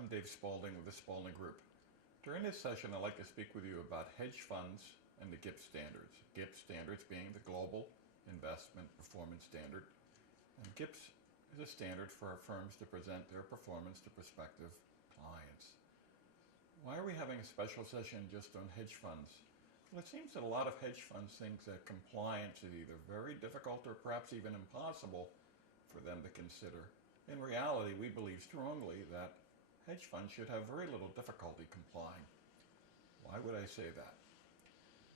I'm Dave Spaulding with the Spaulding Group. During this session, I'd like to speak with you about hedge funds and the Gips standards. Gips standards being the Global Investment Performance Standard. And Gips is a standard for firms to present their performance to prospective clients. Why are we having a special session just on hedge funds? Well, it seems that a lot of hedge funds think that compliance is either very difficult or perhaps even impossible for them to consider. In reality, we believe strongly that hedge funds should have very little difficulty complying. Why would I say that?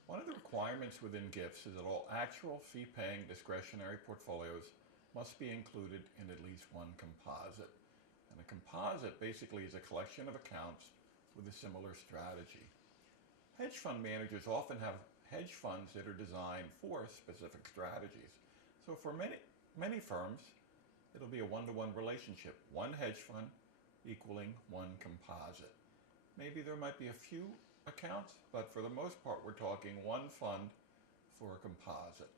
One of the requirements within Gips is that all actual fee-paying discretionary portfolios must be included in at least one composite. And a composite basically is a collection of accounts with a similar strategy. Hedge fund managers often have hedge funds that are designed for specific strategies. So for many firms, it'll be a one-to-one relationship, one hedge fund equaling one composite. Maybe there might be a few accounts, but for the most part, we're talking one fund for a composite.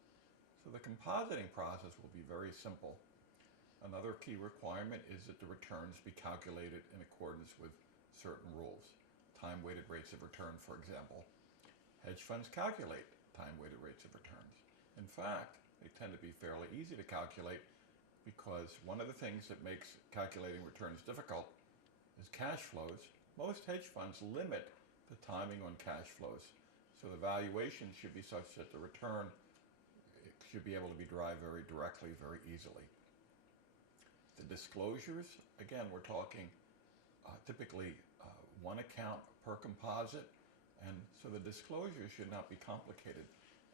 So the compositing process will be very simple. Another key requirement is that the returns be calculated in accordance with certain rules. Time-weighted rates of return, for example. Hedge funds calculate time-weighted rates of returns. In fact, they tend to be fairly easy to calculate because one of the things that makes calculating returns difficult is cash flows. Most hedge funds limit the timing on cash flows, so the valuation should be such that the return should be able to be derived very directly, very easily. The disclosures, again, we're talking typically one account per composite, and so the disclosure should not be complicated.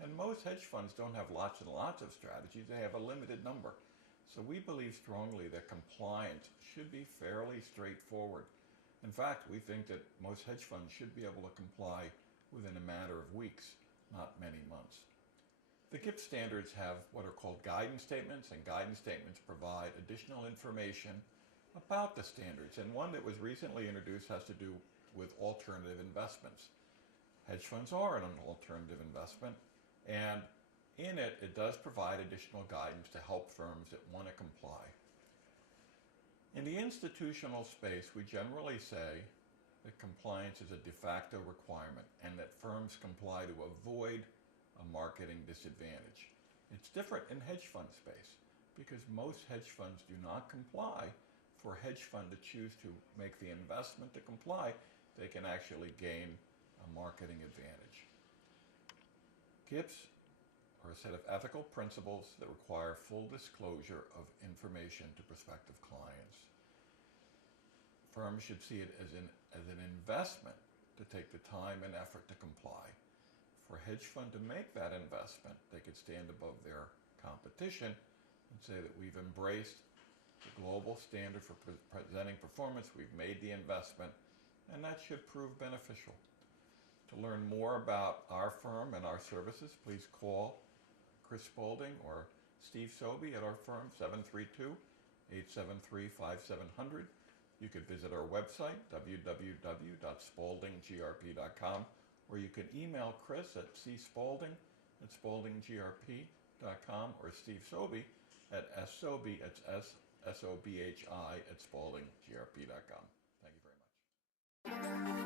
And most hedge funds don't have lots and lots of strategies, they have a limited number. So we believe strongly that compliance should be fairly straightforward. In fact, we think that most hedge funds should be able to comply within a matter of weeks, not many months. The Gips standards have what are called guidance statements, and guidance statements provide additional information about the standards. And one that was recently introduced has to do with alternative investments. Hedge funds are an alternative investment, and in it, it does provide additional guidance to help firms that want to comply. In the institutional space, we generally say that compliance is a de facto requirement and that firms comply to avoid a marketing disadvantage. It's different in hedge fund space because most hedge funds do not comply. For a hedge fund to choose to make the investment to comply, they can actually gain a marketing advantage. Gips are a set of ethical principles that require full disclosure of information to prospective clients. Firms should see it as an investment to take the time and effort to comply. For a hedge fund to make that investment, they could stand above their competition and say that we've embraced the global standard for presenting performance, we've made the investment, and that should prove beneficial. To learn more about our firm and our services, please call Chris Spaulding or Steve Sobey at our firm, 732-873-5700. You could visit our website, www.spauldinggrp.com, or you can email Chris at cspaulding@spauldinggrp.com or Steve Sobey at ssobhi, it's S-S-O-B-H-I, at spauldinggrp.com. Thank you very much.